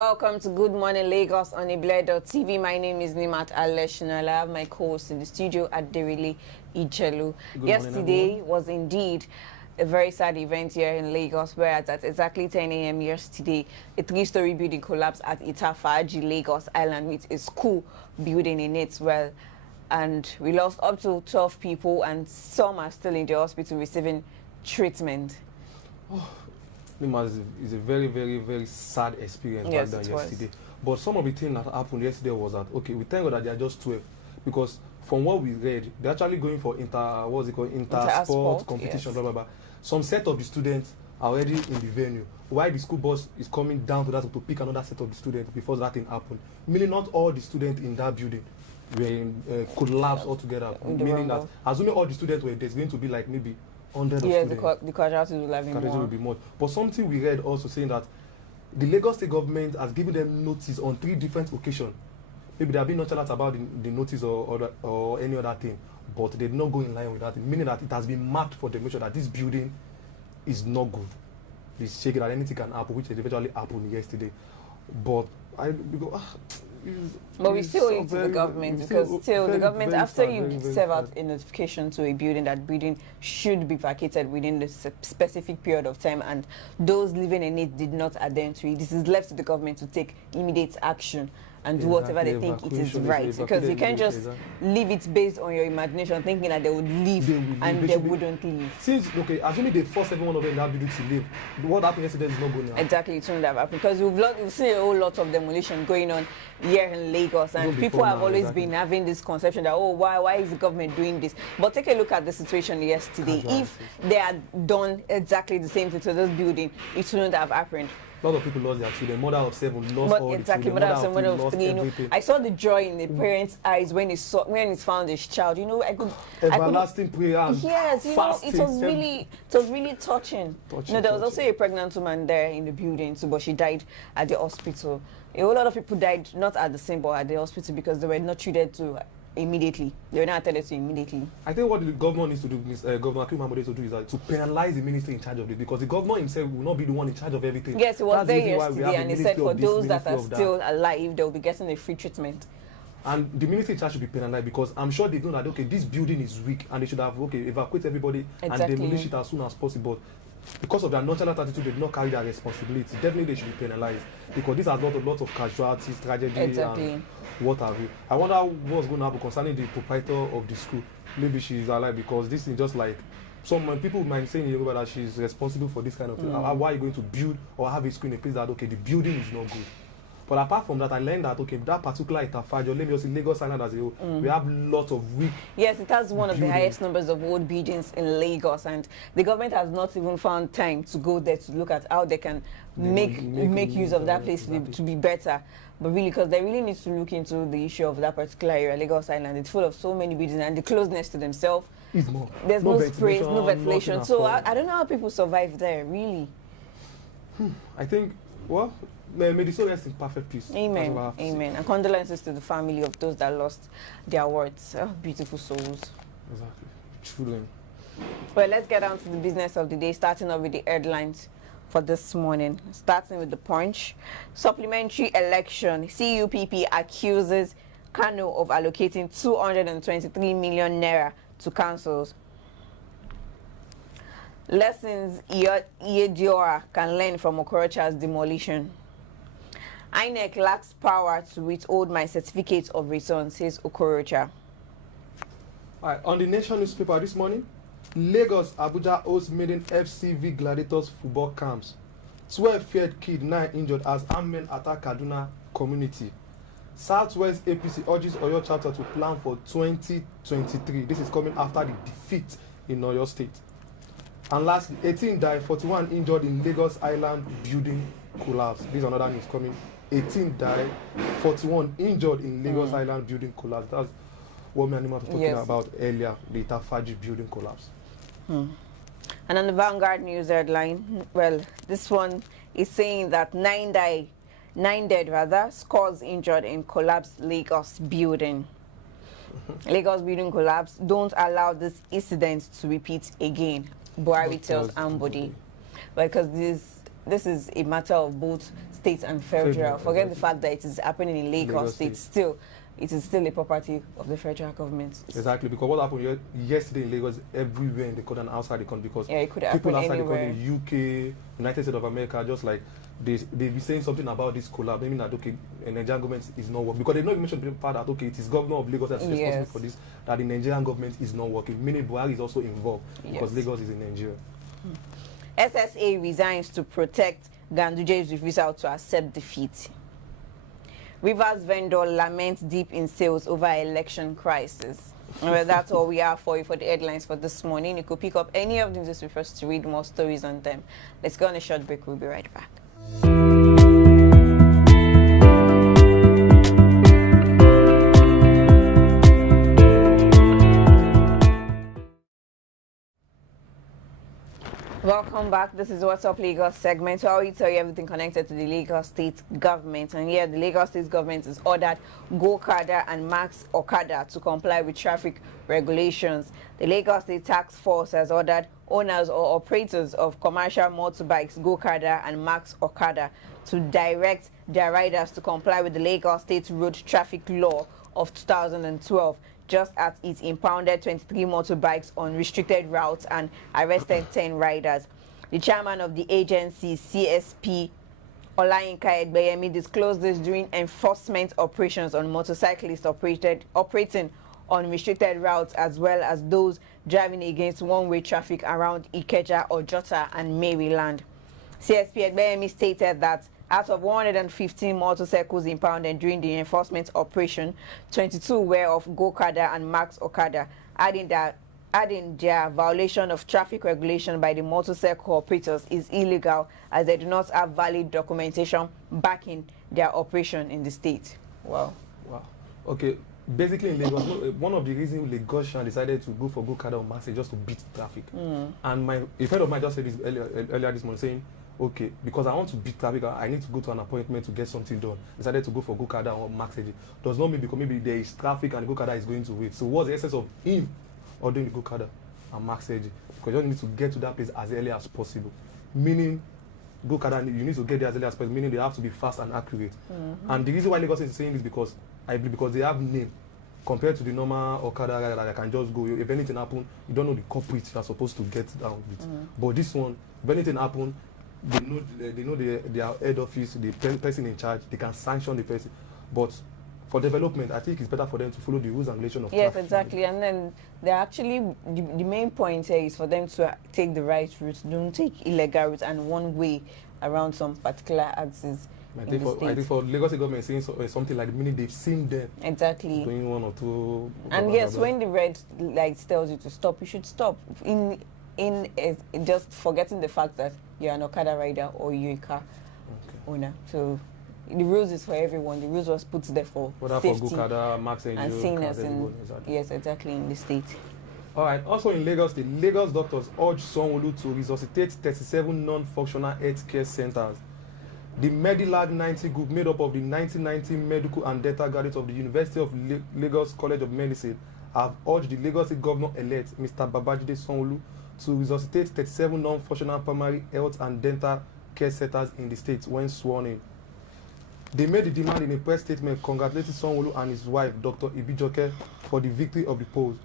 Welcome to Good Morning Lagos on Ibile.tv. My name is Nimat Aleshinala. I have my co-host in the studio at Derili Ichelu. Yesterday was indeed a very sad event here in Lagos, where at exactly 10 a.m. yesterday, a three-story building collapsed at Itafaji, Lagos Island, with a school building in it. Well, and we lost up to 12 people, and some are still in the hospital receiving treatment. It's a very, very, very sad experience back then yesterday. But some of the things that happened yesterday was that, okay, we thank God that they are just 12. Because from what we read, they're actually going for inter-sport competition, blah, blah, blah. Some set of the students are already in the venue. Why the school bus is coming down to that to pick another set of the students before that thing happened. Meaning not all the students in that building were in collapse altogether. Meaning that, assuming all the students were, there's going to be like maybe 100 of students. The casualties will be more. But something we read also saying that the Lagos State government has given them notice on 3 different occasions. Maybe they have been nonchalant about the notice or any other thing, but they did not go in line with that, meaning that it has been marked for them, make sure that this building is not good. It's shaking that anything can happen, which eventually happened yesterday. But we still owe it to the government, because the government, after you serve out a notification to a building, that building should be vacated within the specific period of time, and those living in it did not adhere to it. This is left to the government to take immediate action and do whatever they think it is right, because you can't just leave it based on your imagination, thinking that they would leave and they wouldn't leave. Since, okay, assuming they force everyone of them in that building to leave, what happened yesterday is not going on. Exactly, it shouldn't have happened, because we've seen a whole lot of demolition going on here in Lagos, and people have always been having this conception that, oh, why is the government doing this? But take a look at the situation yesterday. If they had done exactly the same thing to this building, it shouldn't have happened. A lot of people lost their children. Mother of 7 lost all the children. Mother of 7, mother of 3. You know, I saw the joy in the parents' eyes when he found his child. You know, everlasting prayer. Yes, you know, it was really touching. You know, there was also a pregnant woman there in the building too, but she died at the hospital. A whole lot of people died not at the same, but at the hospital, because they were not treated to immediately. They were not attended to immediately. I think what the government needs to do, Governor Akim Mahmoud needs to do, is to penalize the minister in charge of it, because the governor himself will not be the one in charge of everything. Yes, he was there yesterday, and he said for those that are still alive, they will be getting a free treatment. And the minister in charge should be penalized, because I'm sure they know that, okay, this building is weak, and they should have, evacuate everybody and demolish it as soon as possible. Because of their nonchalant attitude, they did not carry their responsibility. Definitely they should be penalized, because this has lots of casualties, tragedy, and what have you. I wonder what's going to happen concerning the proprietor of the school. Maybe she's alive, because this is just like some people might say in Yoruba that she's responsible for this kind of thing. Why are you going to build or have a school in a place that, okay, the building is not good? But apart from that, I learned that, okay, that particular Itafaji, let me just say Lagos Island as a whole, we have lots of weak. Yes, it has one of the highest numbers of old buildings in Lagos, and the government has not even found time to go there to look at how they can make use of that place to be better. But really, because they really need to look into the issue of that particular area, Lagos Island. It's full of so many buildings, and the closeness to themselves. There's no space, no ventilation. So I don't know how people survive there, really. I think, well, may the soul rest in perfect peace. Amen. Amen. And condolences to the family of those that lost their words. Oh, beautiful souls. Exactly. Children. Well, let's get down to the business of the day, starting off with the headlines for this morning. Starting with the Punch. Supplementary election. CUPP accuses Kano of allocating 223 million naira to councils. Lessons Iyediora can learn from Okorocha's demolition. INEC lacks power to withhold my certificate of return, says Okorocha. On the Nation newspaper this morning, Lagos, Abuja hosts maiden FCV Gladiators football camps. 12 feared killed, 9 injured as armed men attack Kaduna community. Southwest APC urges Oyo chapter to plan for 2023. This is coming after the defeat in Oyo State. And lastly, 18 died, 41 injured in Lagos Island building collapse. This is another news coming. 18 died, 41 injured in Lagos Island building collapse. That's what Anima was talking about earlier, the Itafaji building collapse. And on the Vanguard news headline, well, this one is saying that 9 dead, scores injured in collapsed Lagos building. Lagos building collapse. Don't allow this incident to repeat again, Buhari tells Ambody. Because this is a matter of both state and federal. Forget the fact that it is happening in Lagos State. Still, it is still a property of the federal government. Exactly, because what happened yesterday in Lagos, everywhere in the country and outside the country, because it could people outside anywhere. the country, UK, United States of America, just like they be saying something about this collab, meaning that okay, the Nigerian government is not working, because they not mentioned the part that okay, it is governor of Lagos that's responsible for this, that the Nigerian government is not working. Meaning Buhari is also involved because Lagos is in Nigeria. SSA resigns to protect Ganduje's refusal to accept defeat. Rivers vendor laments deep in sales over election crisis. Well, that's all we have for you for the headlines for this morning. You could pick up any of these newspapers to read more stories on them. Let's go on a short break. We'll be right back. Welcome back. This is What's Up Lagos segment, where we tell you everything connected to the Lagos State government. And here, the Lagos State government has ordered Go-Kada and Max Okada to comply with traffic regulations. The Lagos State Task Force has ordered owners or operators of commercial motorbikes, Go-Kada and Max Okada, to direct their riders to comply with the Lagos State Road Traffic Law of 2012. Just as it impounded 23 motorbikes on restricted routes and arrested 10 riders. The chairman of the agency, CSP Olayinka Egbeyemi, disclosed this during enforcement operations on motorcyclists operating on restricted routes, as well as those driving against one-way traffic around Ikeja, Ojota, and Maryland. CSP Egbeyemi stated that out of 115 motorcycles impounded during the enforcement operation, 22 were of Go-Kada and Max Okada, adding their violation of traffic regulation by the motorcycle operators is illegal, as they do not have valid documentation backing their operation in the state. Wow. Okay, basically in Lagos, one of the reasons Lagosian decided to go for Go-Kada or Max is just to beat traffic. And a friend of mine just said this earlier this morning, saying, okay, because I want to beat traffic, I need to go to an appointment to get something done. Decided to go for Go-Kada or Max AG. Does not mean because maybe there is traffic and Go-Kada is going to wait. So what's the essence of him ordering the Go-Kada and Max AG? Because you just need to get to that place as early as possible. Meaning, Go-Kada, you need to get there as early as possible, meaning they have to be fast and accurate. And the reason why Lagos is saying this because I believe because they have name compared to the normal Okada rider that can just go. If anything happen, you don't know the culprit you're supposed to get down with. But this one, if anything happen, they know their head office, the person in charge, they can sanction the person. But for development, I think it's better for them to follow the rules and regulations of traffic. Yes, exactly. And then they're actually, the main point here is for them to take the right route, don't take illegal routes and one way around some particular axis. I think for Lagos government saying something like the minute they've seen them doing one or two. And yes, when the red light tells you to stop, you should stop. In just forgetting the fact that you're an Okada rider or you're a car owner. So the rules is for everyone. The rules was put there for safety for Go-Kada, Max and seniors yes, exactly, in the state. All right. Also in Lagos, the Lagos doctors urge Sanwo-Olu to resuscitate 37 non-functional healthcare centers. The Medilag 90 group, made up of the 1990 medical and dental graduates of the University of Lagos College of Medicine, have urged the Lagos State Governor-elect, Mr. Babajide Sanwo-Olu, to resuscitate 37 non-functional primary health and dental care centers in the state when sworn in. They made the demand in a press statement congratulating Sanwo-Olu and his wife, Dr. Ibijoke, for the victory of the polls.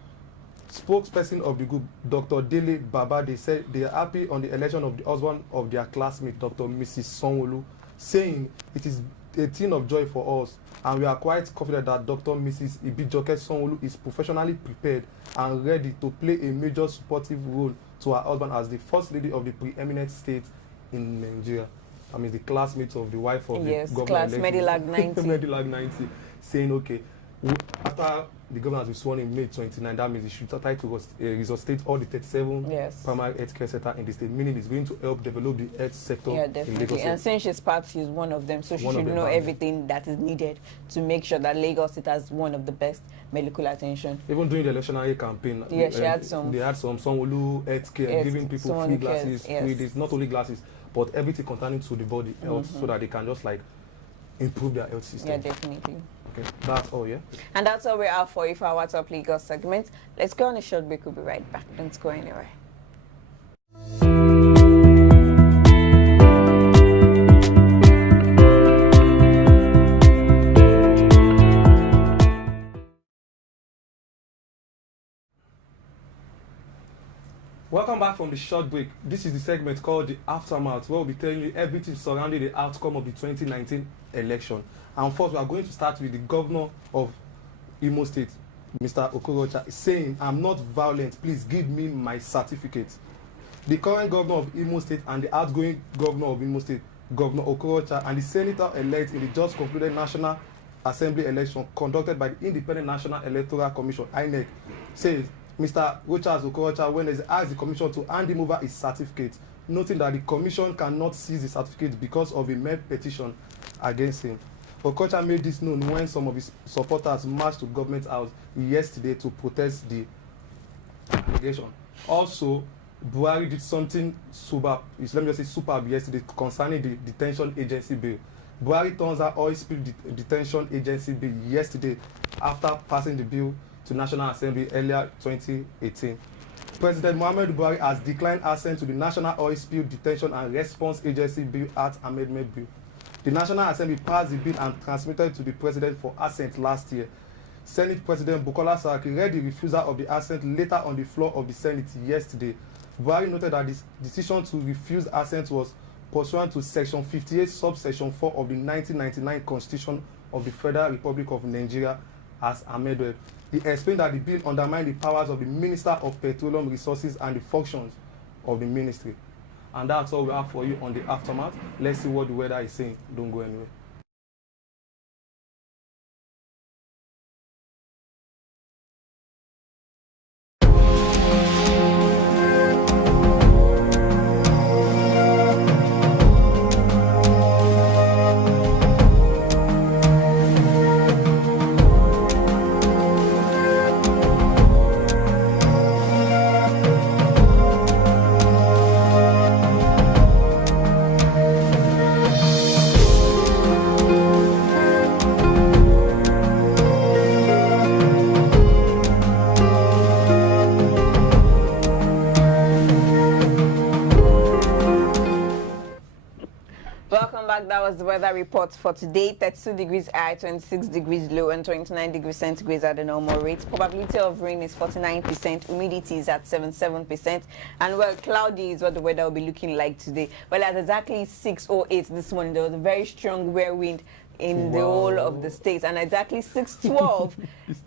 Spokesperson of the group, Dr. Dele Babade, said they are happy on the election of the husband of their classmate, Dr. Mrs. Sanwo-Olu, saying it is a thing of joy for us, and we are quite confident that Dr. Mrs. Ibijoke Sanwo-Olu is professionally prepared and ready to play a major supportive role to her husband as the first lady of the preeminent state in Nigeria. I mean, the classmates of the wife of the governor. Class Medilag 90. Medilag 90, saying, okay, after the governor has been sworn in May 29, that means he should try to resuscitate all the 37 primary health care centers in the state, meaning it's going to help develop the health sector in Lagos. And since she's part, she's one of them, so she should know everything that is needed to make sure that Lagos State has one of the best medical attention. Even during the electionary campaign, she had some. They had some Sanwo-Olu health care, giving people free glasses, free days, not only glasses, but everything concerning to the body health, so that they can just like improve their health system. Yeah, definitely. Okay, that's all, yeah? And that's all we have for you for our What's Up Lagos segment. Let's go on a short break. We'll be right back. Don't go anywhere. Welcome back from the short break. This is the segment called The Aftermath, where we'll be telling you everything surrounding the outcome of the 2019 election. And first, we are going to start with the governor of Imo State, Mr. Okorocha, saying, "I'm not violent, please give me my certificate." The current governor of Imo State and the outgoing governor of Imo State, Governor Okorocha, and the senator-elect in the just concluded National Assembly election conducted by the Independent National Electoral Commission, INEC, says Mr. Rochas Okorocha Wednesday asked the commission to hand him over his certificate, noting that the commission cannot seize the certificate because of a mere petition against him. Okorocha made this known when some of his supporters marched to Government House yesterday to protest the allegation. Also, Buhari did something superb yesterday concerning the detention agency bill. Buhari turns out oil spill detention agency bill yesterday after passing the bill to National Assembly earlier 2018. President Muhammadu Buhari has declined assent to the National Oil Spill Detention and Response Agency Bill Act Amendment Bill. The National Assembly passed the bill and transmitted to the President for assent last year. Senate President Bukola Saraki read the refusal of the assent later on the floor of the Senate yesterday. Buhari noted that this decision to refuse assent was pursuant to Section 58, Subsection 4 of the 1999 Constitution of the Federal Republic of Nigeria as amended. He explained that the bill undermined the powers of the Minister of Petroleum Resources and the functions of the ministry. And that's all we have for you on the aftermath. Let's see what the weather is saying. Don't go anywhere. That was the weather report for today. 32 degrees high, 26 degrees low, and 29 degrees centigrade at the normal rate. Probability of rain is 49%. Humidity is at 77%. And well, cloudy is what the weather will be looking like today. Well, at exactly 6:08 this morning, there was a very strong wind in the whole of the state. And exactly 6:12,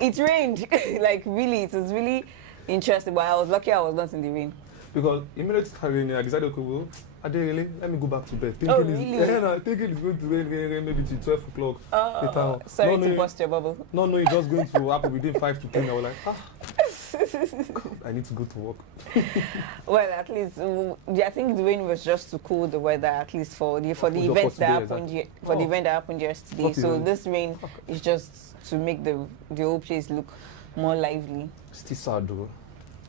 it rained. Like, really, it was really interesting. But I was lucky I was not in the rain. Because immediately after raining, I decided, okay, well, let me go back to bed. Really? Thinking it's going to rain maybe till 12 o'clock. Sorry to bust your bubble. No, it's just going to happen within 5 to 10. I was like, God, I need to go to work. Well, at least I think the rain was just to cool the weather, at least for the event that happened the event that happened yesterday. So this rain is just to make the whole place look more lively. Still sad though.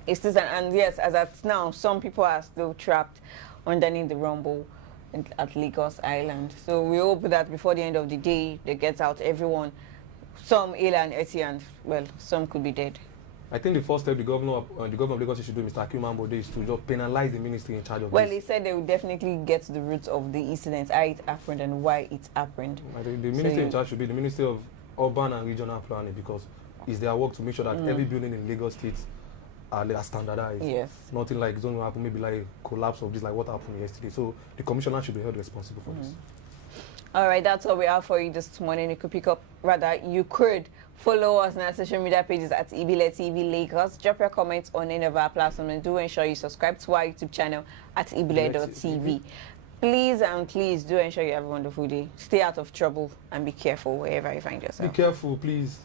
It's still sad, and yes, as at now, some people are still trapped underneath the rumble at Lagos Island. So we hope that before the end of the day, they get out everyone. Some ill and healthy, and well, some could be dead. I think the first step the governor of Lagos should do, Mr. Akim Ambode, is to just penalize the ministry in charge of this. Well, he said they will definitely get to the roots of the incident, how it happened and why it happened. The ministry in charge should be the Ministry of Urban and Regional Planning, because it's their work to make sure that every building in Lagos State are standardized. Yes. Nothing like it's going to happen, maybe like collapse of this, like what happened yesterday. So the commissioner should be held responsible for this. All right, that's all we have for you this morning. You could follow us on our social media pages at Ibile TV Lagos. Drop your comments on any of our platforms, and do ensure you subscribe to our YouTube channel at ibile.tv. Please do ensure you have a wonderful day. Stay out of trouble and be careful wherever you find yourself. Be careful, please.